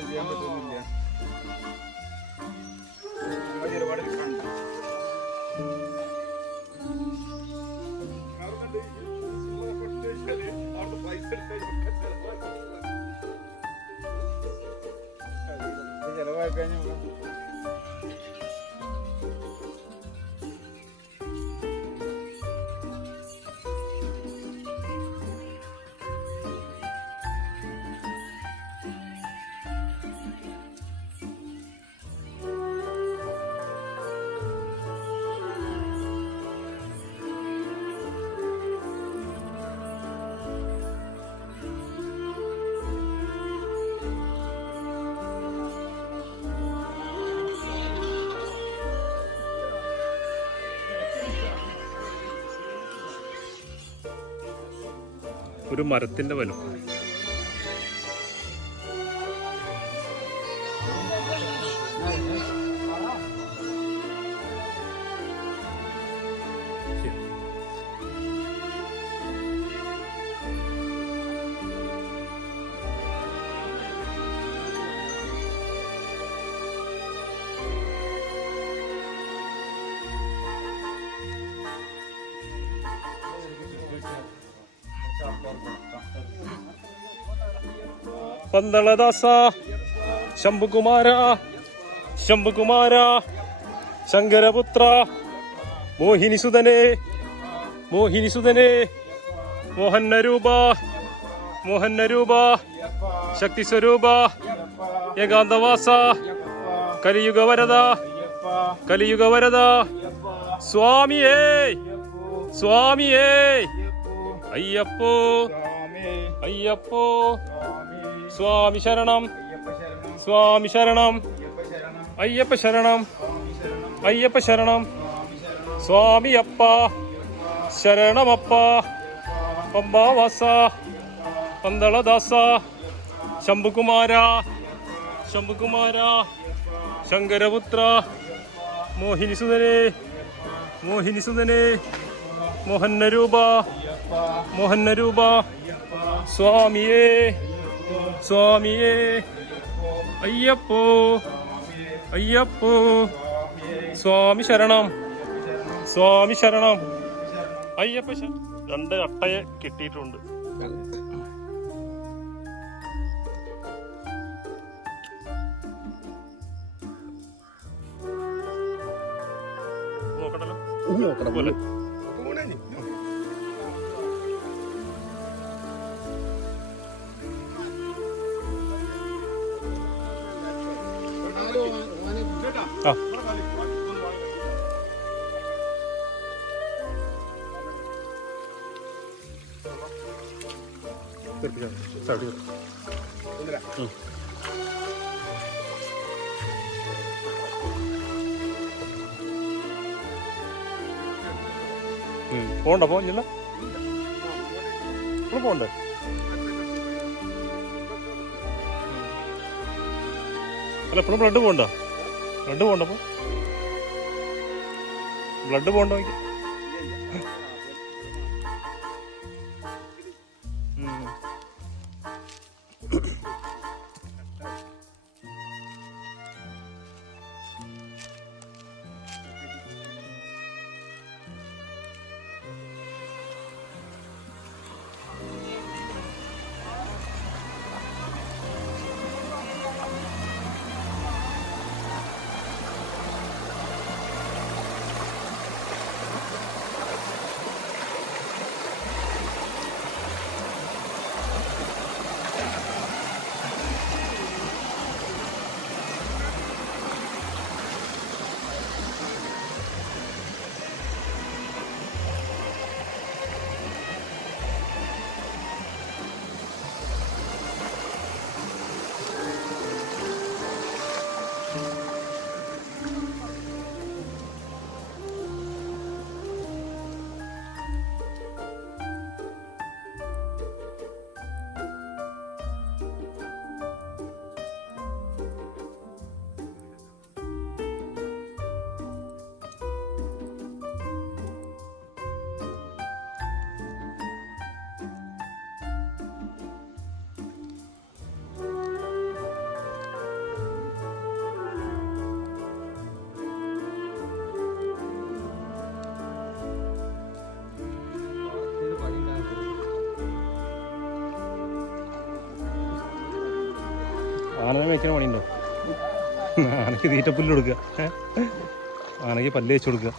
ചെയ്യാൻ പറ്റുന്നില്ല. ഒരുപാട് ചെലവായി കഴിഞ്ഞ ഒരു മരത്തിന്റെ വലുപ്പം. പന്തളദാസ ശംഭുകുമാര ശംഭുകുമാര ശങ്കരപുത്ര മോഹിനിസുതനെ മോഹിനിസുതനെ മോഹന്നരൂപ മോഹന്നരൂപ ശക്തിസ്വരൂപ ഏകാന്തവാസ കലിയുഗവരദ കലിയുഗവരദ സ്വാമിയേ സ്വാമിയേ അയ്യപ്പോ അയ്യപ്പോ സ്വാമി ശരണം സ്വാമി ശരണം അയ്യപ്പ ശരണം അയ്യപ്പ ശരണം സ്വാമിയപ്പ ശരണമപ്പ പമ്പാവാസ പന്തളദാസ ശംഭുകുമാര ശംഭുകുമാര ശങ്കരപുത്ര മോഹിനിസുതനെ മോഹിനിസുതനെ മോഹനരൂപ മോഹനരൂപ സ്വാമിയേ സ്വാമിയേ അയ്യപ്പോ അയ്യപ്പോ സ്വാമി ശരണം സ്വാമി ശരണം അയ്യപ്പ ശരണം. 2 അട്ടയെ കിട്ടിയിട്ടുണ്ട്. നോക്കണ്ടല്ലോ പോലെ ആ പോണ്ട പോഞ്ഞില്ല പോണ്ടേ അല്ല എപ്പോഴും ബ്ലഡ് പോണ്ട ബ്ലഡ് പോണ്ടപ്പോ ബ്ലഡ് പോണ്ട നോക്കി ആനനെ മേയ്ക്കുന്ന പണിയുണ്ടോ? ആനയ്ക്ക് തീറ്റപ്പുല്ല് കൊടുക്കുക, ആനയ്ക്ക് പല്ല് വെച്ച് കൊടുക്കുക.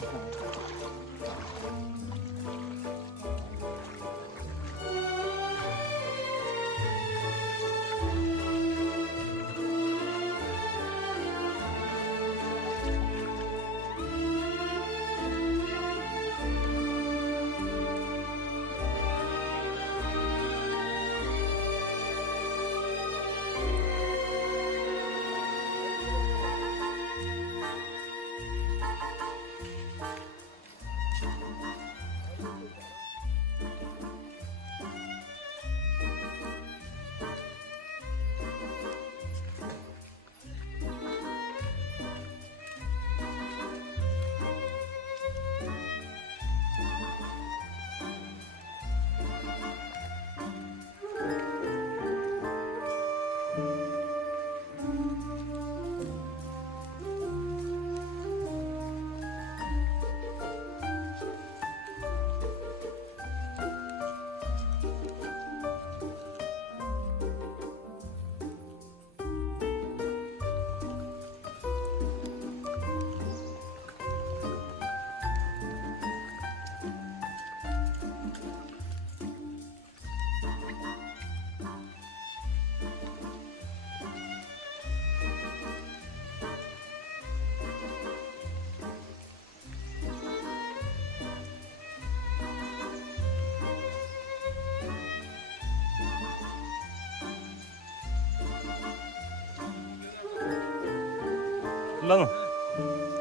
അല്ലാന്ന്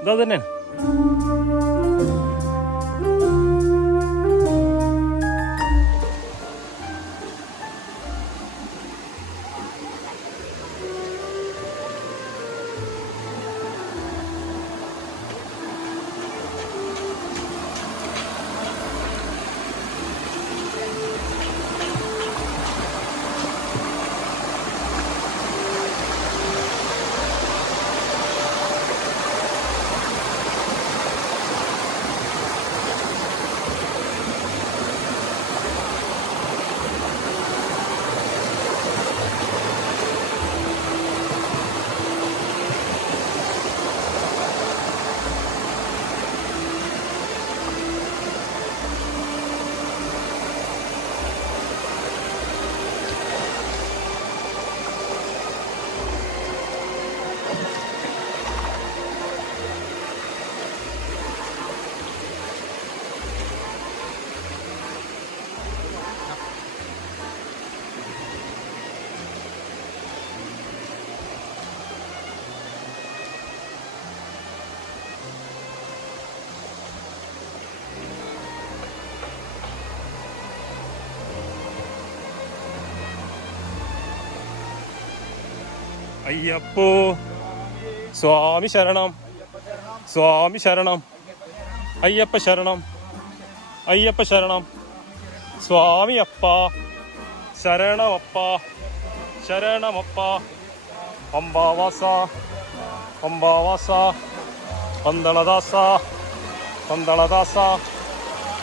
ഇതാ തന്നെ അയ്യപ്പോ സ്വാമി ശരണം സ്വാമി ശരണം അയ്യപ്പ ശരണം അയ്യപ്പ ശരണം സ്വാമി അപ്പ ശരണമപ്പ ശരണമപ്പ പമ്പാവാസ പമ്പാവാസ പന്തളദാസ പന്തളദാസ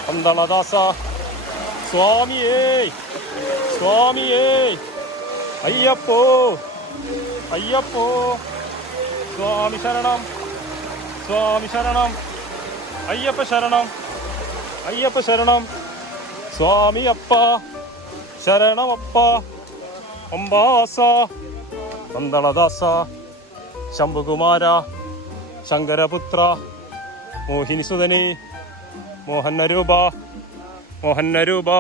പന്തളദാസ സ്വാമിയേ സ്വാമിയേ അയ്യപ്പോ അയ്യപ്പോ സ്വാമി ശരണം സ്വാമി ശരണം അയ്യപ്പ ശരണം അയ്യപ്പ ശരണം സ്വാമി അപ്പ ശരണമപ്പ പമ്പാവാസ പന്തളദാസ ശംഭുകുമാര ശങ്കരപുത്ര മോഹിനിസുതനി മോഹനരൂപ മോഹനരൂപ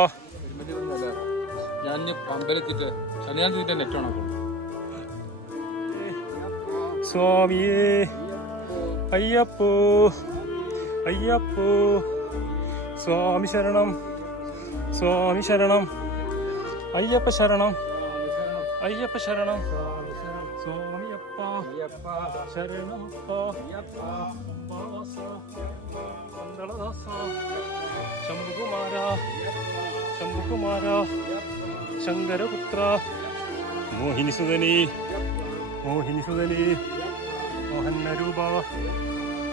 ഞാൻ അമ്പലത്തിട്ട് ശനിയാഴ്ച നെറ്റാണ് സ്വാമിയേ അയ്യപ്പോ അയ്യപ്പോ സ്വാമി ശരണം സ്വാമി ശരണം അയ്യപ്പ ശരണം അയ്യപ്പ ശരണം സ്വാമിയപ്പ ശരണമപ്പ പമ്പാവാസ പന്തളദാസ ശംഭുകുമാര ശംഭുകുമാര ശങ്കരപുത്ര മോഹിനിസുതനി മോഹിനിസുതനി മോഹനരൂപ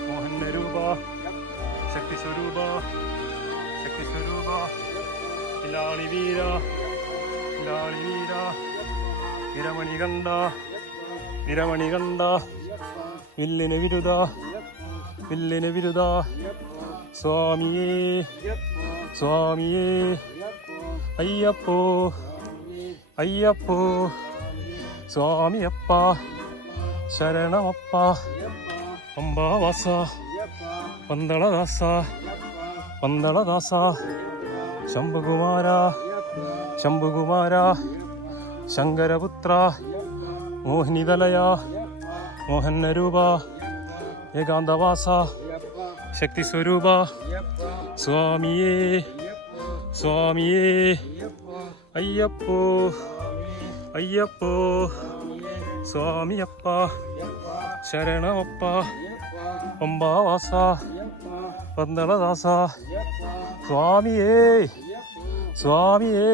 മോഹനരൂപ ശക്തിസ്വരൂപ ശക്തിസ്വരൂപ ഇലാളി വീര ഇലാളി വീര വിരമണികണ്ഠ വിരമണികണ്ഠ വില്ലിന് വിരുദ വില്ലിന് വിരുദ സ്വാമിയേ സ്വാമിയേ അയ്യപ്പോ അയ്യപ്പോ സ്വാമിയപ്പ ശരണമപ്പ പമ്പാവാസ പന്തളദാസ പന്തളദാസ ശംഭുകുമാര ശംഭുകുമാര ശങ്കരപുത്ര മോഹിനിതലയ മോഹനരൂപ ഏകാന്തവാസ ശക്തിസ്വരൂപ സ്വാമിയേ സ്വാമിയേ അയ്യപ്പോ അയ്യപ്പോ സ്വാമിയപ്പ ശരണമപ്പ പമ്പാവാസ പന്തളദാസ സ്വാമിയേ സ്വാമിയേ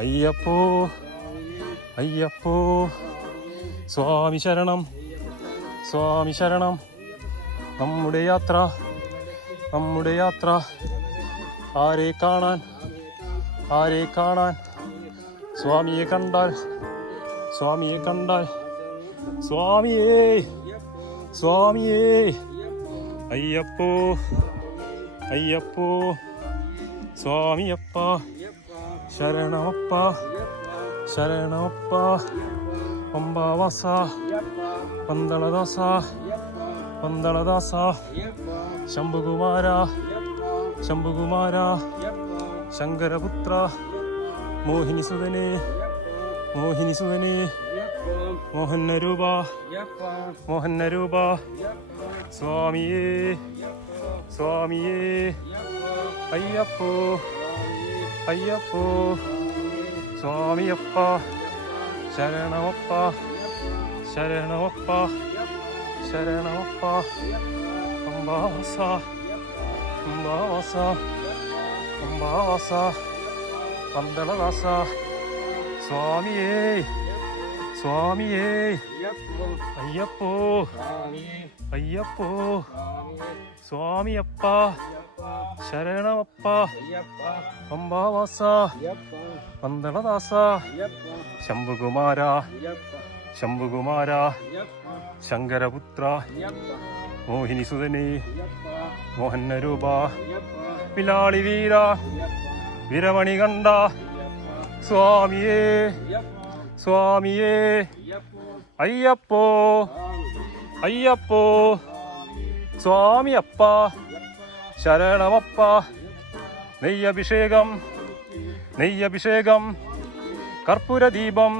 അയ്യപ്പോ അയ്യപ്പോ സ്വാമി ശരണം സ്വാമി ശരണം നമ്മുടെ യാത്ര നമ്മുടെ യാത്ര ആരെ കാണാൻ ആരെ കാണാൻ സ്വാമിയെ കണ്ടാൽ സ്വാമിയെ കണ്ടാൽ സ്വാമിയേ സ്വാമിയേ അയ്യപ്പോ അയ്യപ്പോ സ്വാമിയപ്പ ശരണമപ്പ ശരണമപ്പ പമ്പാവാസ പന്തളദാസ പന്തളദാസ ശംഭുകുമാര ശംഭുകുമാര ശങ്കരപുത്ര മോഹിനിസുതനെ മോഹിനിസുതനെ മോഹനരൂപ മോഹനരൂപ സ്വാമിയേ സ്വാമിയേ അയ്യപ്പോ അയ്യപ്പോ സ്വാമിയപ്പ ശരണമപ്പ ശരണമപ്പ ശരണമപ്പ അംബാവാസ അംബാവാസ അംബാവാസ പന്തളവാസ സ്വാമിയേ സ്വാമിയേ അയ്യപ്പോ അയ്യപ്പോ സ്വാമിയപ്പ ശരണമപ്പ പമ്പാവാസ പന്തളദാസ ശംഭുകുമാര ശംഭുകുമാര ശങ്കരപുത്ര മോഹിനിസുതനേ മോഹനരൂപ വിലാളി വീര വിരമണി കണ്ട സ്വാമിയേ സ്വാമിയേ അയ്യപ്പോ അയ്യപ്പോ സ്വാമിയപ്പ ശരണമപ്പ നെയ്യഭിഷേകം നെയ്യഭിഷേകം കർപ്പൂരദീപം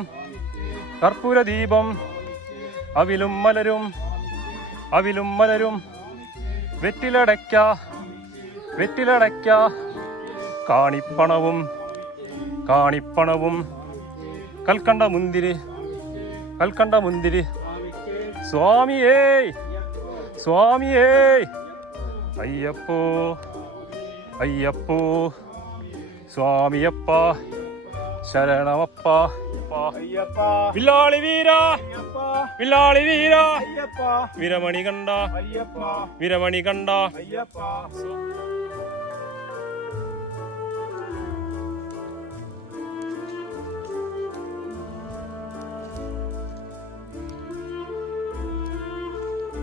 കർപ്പൂരദീപം അവിലും മലരും അവിലും മലരും വെറ്റിലടയ്ക്ക വെറ്റിലടയ്ക്ക കാണിപ്പണവും കാണിപ്പണവും കൽക്കണ്ട മുന്തിരി കൽക്കണ്ട മുന്തിരി സ്വാമിയേ സ്വാമിയേ അയ്യപ്പോ അയ്യപ്പോ സ്വാമിയപ്പ ശരണമപ്പ വില്ലാളി വീര വില്ലാളി വീര വിരമണി കണ്ട വിരമണി കണ്ട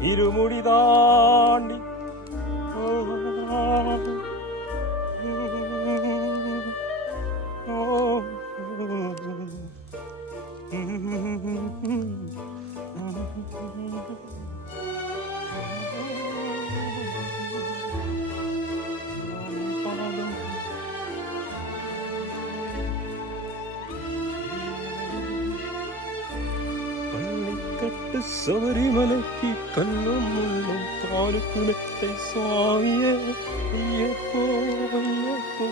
ഇരുമുടി താണ്ടി ശബരിമലയ്ക്ക് കല്ലും മുള്ളും കാലുക്കുമെത്തെ സ്വാമിയെ അയ്യപ്പോ അയ്യപ്പോ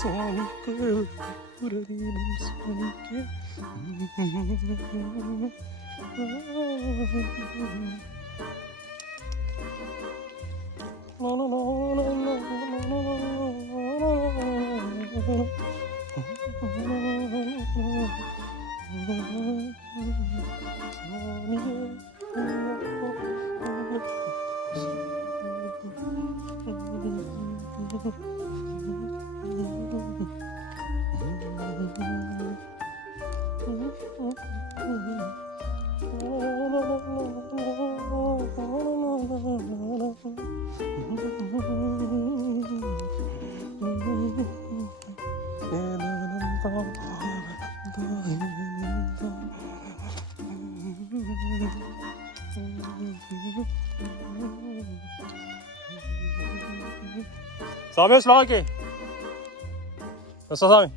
സ്വാമിക്ക് പുരദീപം സ്വാമിക്ക് സ്വാമി സ്ലാമൊക്കെ സ്വാമി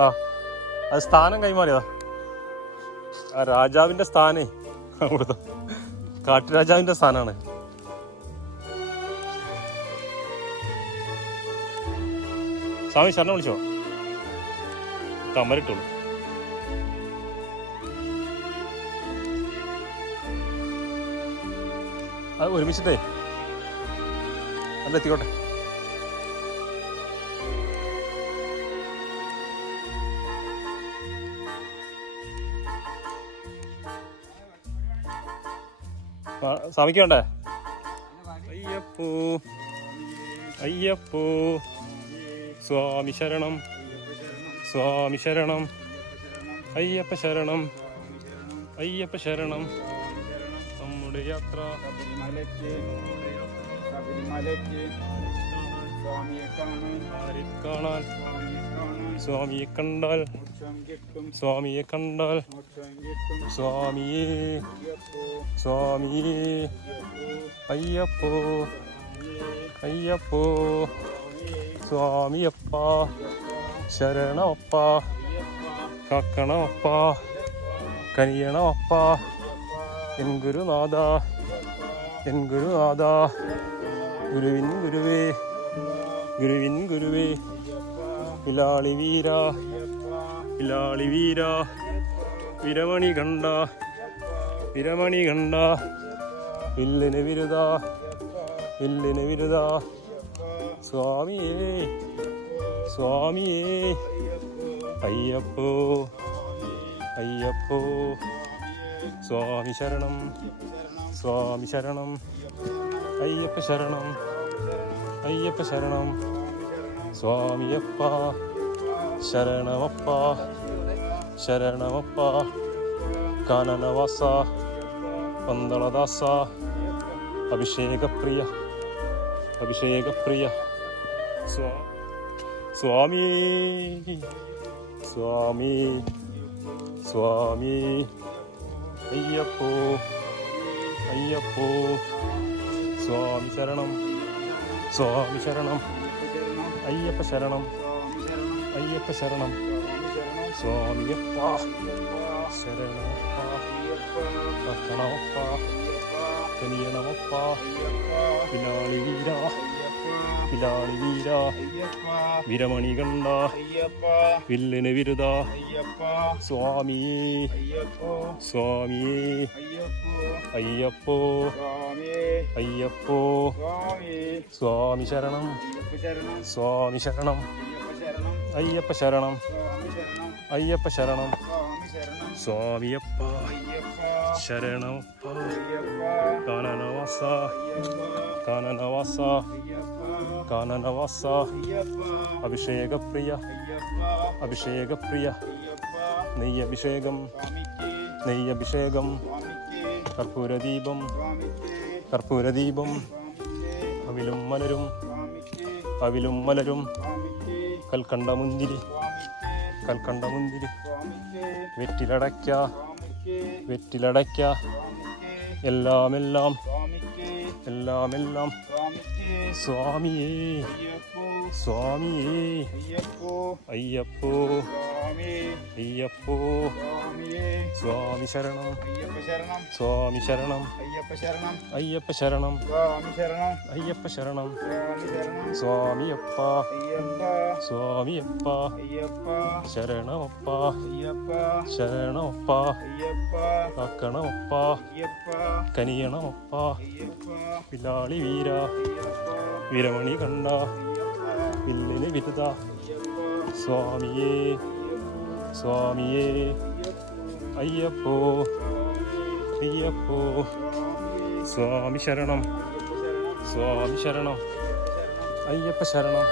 ആ അത് സ്ഥാനം കൈമാറിയതാ ആ രാജാവിന്റെ സ്ഥാനേ അവിടുത്തെ കാട്ടുരാജാവിന്റെ സ്ഥാനാണ്. സ്വാമി ശരണം വിളിച്ചോ കമ്മലിട്ടോളൂ. അത് ഒരുമിച്ചിട്ടേ അതെത്തിക്കോട്ടെ. സ്വാമിക്ക് വേണ്ടേ? അയ്യപ്പോ അയ്യപ്പോ സ്വാമി ശരണം സ്വാമി ശരണം അയ്യപ്പ ശരണം അയ്യപ്പ ശരണം. നമ്മുടെ യാത്ര ശബരിമലയ്ക്ക് സ്വാമിയെ കാണാൻ സ്വാമിയെ കണ്ടാൽ സ്വാമിയെ കണ്ടാൽ സ്വാമിയേ സ്വാമിയേ അയ്യപ്പോ അയ്യപ്പോ സ്വാമിയപ്പ ശരണമപ്പ കാക്കണമപ്പ കനിയണമപ്പ എൻ ഗുരുനാഥ എൻ ഗുരുനാഥ ഗുരുവിൻ ഗുരുവേ ഗുരുവിൻ ഗുരുവേ വിലാളി വീര വിലാളി വീര വിരമണി കണ്ട വിരമണി കണ്ട വില്ലിന് വിരുദ വില്ലിന് വിരുദ സ്വാമിയേ സ്വാമിയേ അയ്യപ്പോ അയ്യപ്പോ സ്വാമി ശരണം സ്വാമി ശരണം അയ്യപ്പ ശരണം അയ്യപ്പ ശരണം സ്വാമിയപ്പ ശരണമപ്പ ശരണമപ്പ കാനനവാസ പന്തളദാസ അഭിഷേകപ്രിയ അഭിഷേകപ്രിയ സ്വാമി സ്വാമി സ്വാമി അയ്യപ്പോ അയ്യപ്പോ സ്വാമി ശരണം സ്വാമി ശരണം അയ്യപ്പ ശരണം അയ്യപ്പ ശരണം സ്വാമിയപ്പ ശരണമപ്പ കക്കണമപ്പ കനിയണമപ്പ വിലാളി വീര വിലാളി വീര വിരമണി കണ്ട വില്ലിന് വിരുദ സ്വാമിയേ സ്വാമിയേ അയ്യപ്പോ അയ്യപ്പോ സ്വാമി ശരണം സ്വാമി ശരണം അയ്യപ്പ ശരണം അയ്യപ്പ ശരണം സ്വാമിയപ്പ ശരണമപ്പ കാനനവാസ കാനനവാസ കാനനവാസ അഭിഷേകപ്രിയ അഭിഷേകപ്രിയ നെയ്യഭിഷേകം നെയ്യഭിഷേകം കർപ്പൂരദീപം കർപ്പൂരദീപം അവിലും മലരും അവിലും മലരും കൽക്കണ്ടമുന്തിരി കൽക്കണ്ടമുന്തിരി വെറ്റിലടയ്ക്ക വെറ്റിലടയ്ക്ക എല്ലാമെല്ലാം എല്ലാമെല്ലാം സ്വാമിയേ സ്വാമിയേ അയ്യപ്പോ അയ്യപ്പോ സ്വാമി ശരണം സ്വാമി ശരണം അയ്യപ്പ ശരണം അയ്യപ്പ ശരണം സ്വാമിയപ്പ സ്വാമിയപ്പ ശരണമപ്പ ശരണമപ്പ കാക്കണമപ്പ കനിയണമപ്പ വിലാളി വീര വിരമണി കണ്ട വില്ലിന് വിരുദ സ്വാമിയേ സ്വാമിയേ അയ്യപ്പോ അയ്യപ്പോ സ്വാമി ശരണം സ്വാമി ശരണം അയ്യപ്പ ശരണം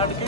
അടുക്കി